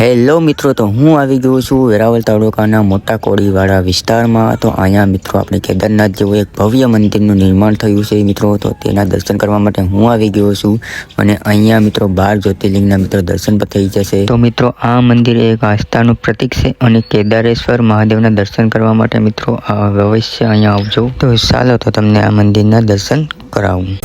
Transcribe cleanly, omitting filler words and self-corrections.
Hello મિત્રો, તો હું આવી ગયો છું વેરાવળ તાલુકાના મોટા કોડીવાળા વિસ્તારમાં। તો અહીંયા મિત્રો આપણે કેદારનાથ જેવું એક ભવ્ય મંદિરનું નિર્માણ થયું છે મિત્રો। તો તેના દર્શન કરવા માટે હું આવી ગયો છું અને અહીંયા મિત્રો 12 જ્યોતિર્લિંગના મિત્રો દર્શન પણ થઈ જશે। તો મિત્રો આ મંદિર એક આસ્થાનું પ્રતીક છે અને કેદારેશ્વર મહાદેવના દર્શન કરવા માટે મિત્રો અવશ્ય અહીંયા આવજો। તો ચાલો તો તમને આ મંદિરના દર્શન કરાવું।